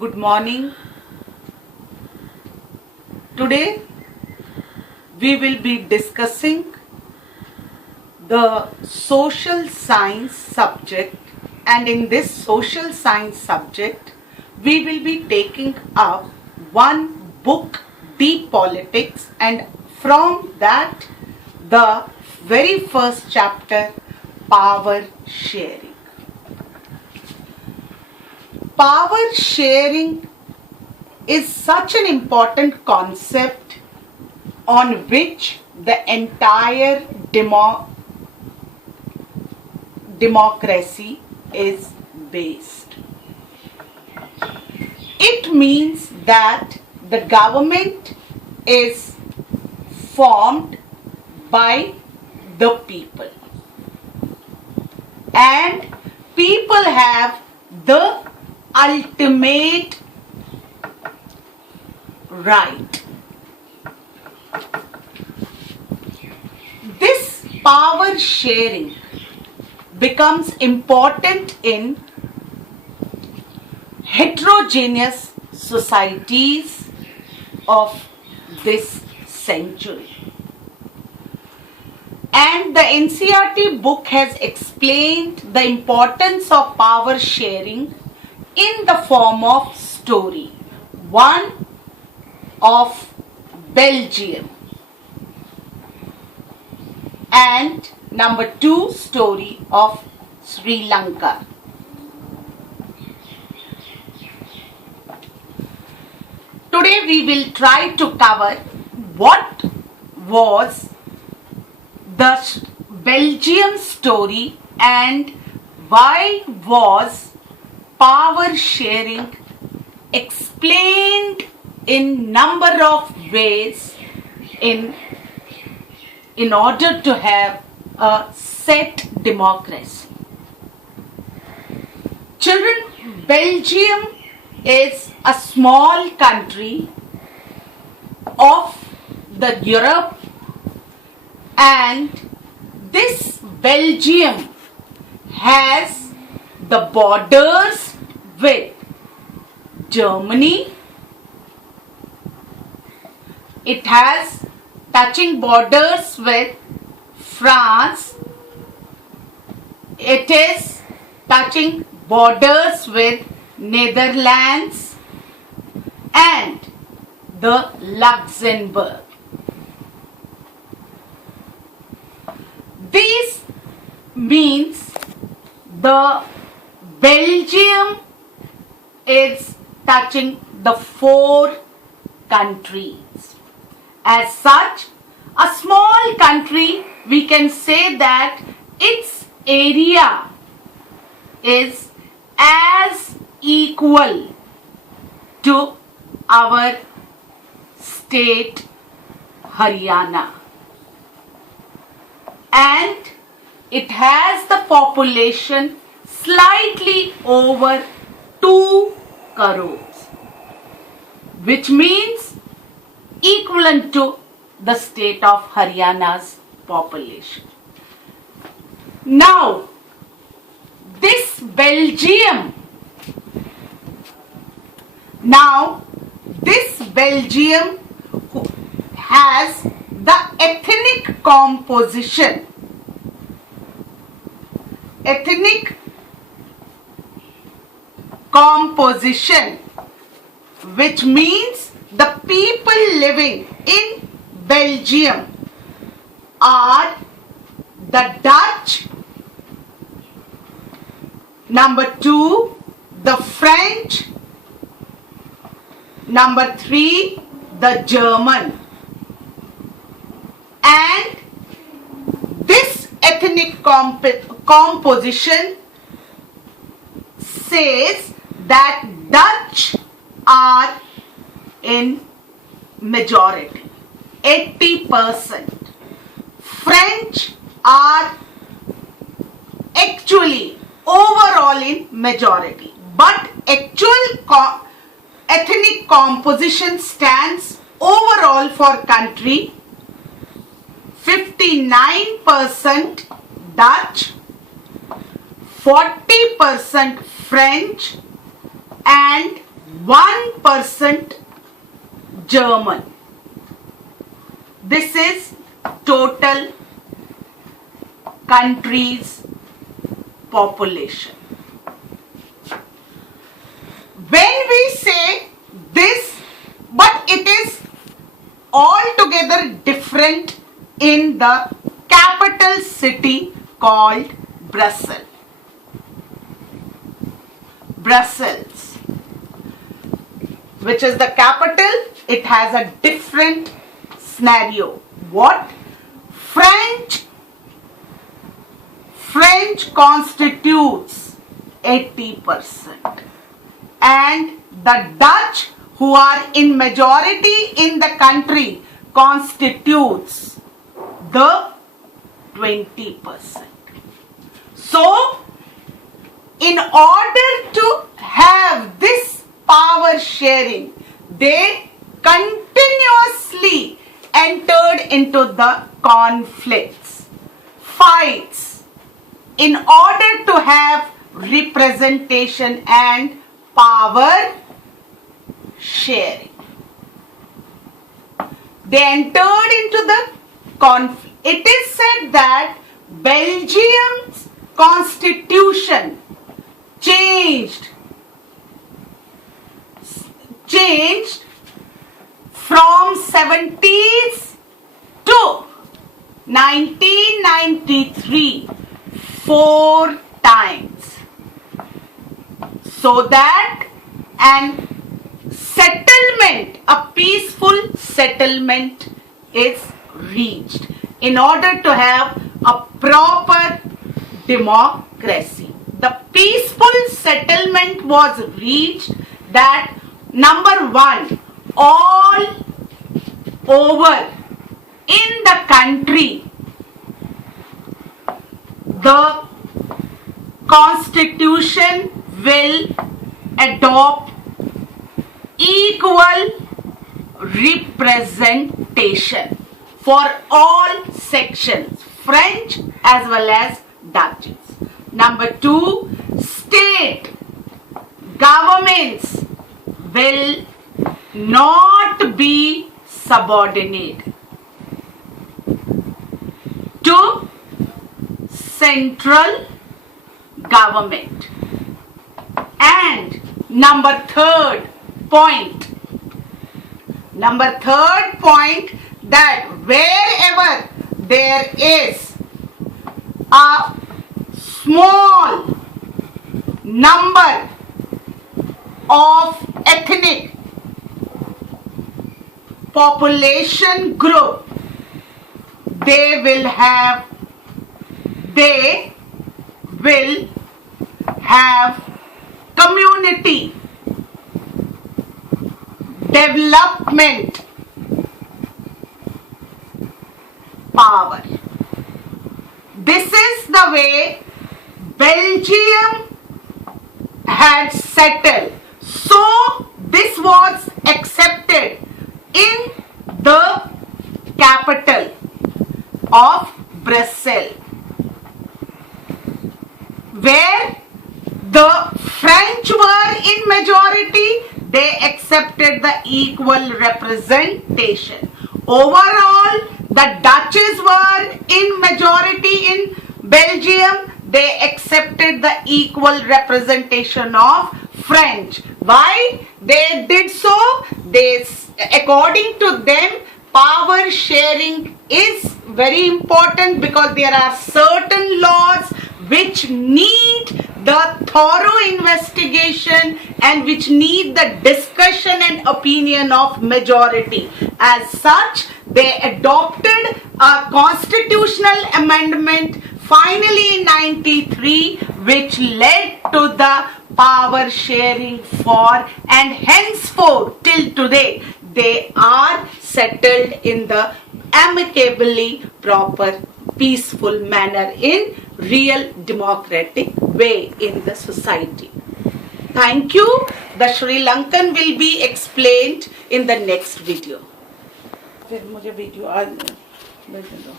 Good morning. Today we will be discussing the social science subject, and in this social science subject we will be taking up one book, Deep Politics, and from that the very first chapter, Power Sharing. Power sharing is such an important concept on which the entire democracy is based. It means that the government is formed by the people, and people have the ultimate right. This power sharing becomes important in heterogeneous societies of this century. And the NCERT book has explained the importance of power sharing in the form of story. One of Belgium, and number 2 story of Sri Lanka. Today we will try to cover what was the Belgium story and why was power sharing explained in number of ways in order to have a set democracy. Children, Belgium is a small country of the Europe, and this Belgium has the borders with Germany. It has touching borders with France. It is touching borders with Netherlands and the Luxembourg. This means the Belgium is touching the 4 countries. As such, a small country, we can say that its area is as equal to our state Haryana, and it has the population slightly over 2 crores, which means equivalent to the state of Haryana's population. Now, this Belgium has the ethnic composition. Which means the people living in Belgium are the Dutch, number 2 the French, number 3 the German, and this ethnic composition says that Dutch are in majority, 80%. French are actually overall in majority, but actual ethnic composition stands overall for country 59% Dutch, 40% French, and 1% German. This is total country's population. When we say this, but it is altogether different in the capital city called Brussels. Brussels, which is the capital, it has a different scenario. What? French constitutes 80%, and the Dutch, who are in majority in the country, constitutes the 20%. So, in order to have this power sharing, they continuously entered into the conflicts, fights, in order to have representation and power sharing. They entered into the conflict. It is said that Belgium's constitution changed from 70s to 1993 4 times, so that an settlement, a peaceful settlement is reached in order to have a proper democracy. The peaceful settlement was reached that, number one, all over in the country, the constitution will adopt equal representation for all sections, French as well as Dutch. Number two, state governments will not be subordinate to central government. And number third point, that wherever there is a small number of ethnic population group, they will have community development power. This is the way Belgium had settled. So this was accepted in the capital of Brussels, where the French were in majority. They accepted the equal representation. Overall, the Dutches were in majority in Belgium. They accepted the equal representation of French. Why they did so? According to them, power sharing is very important because there are certain laws which need the thorough investigation and which need the discussion and opinion of majority. As such, they adopted a constitutional amendment finally in 93, which led to the power sharing for, and henceforth till today they are settled in the amicably proper peaceful manner in real democratic way in the society. Thank you. The Sri Lankan will be explained in the next video. फिर मुझे video आज भेज दो.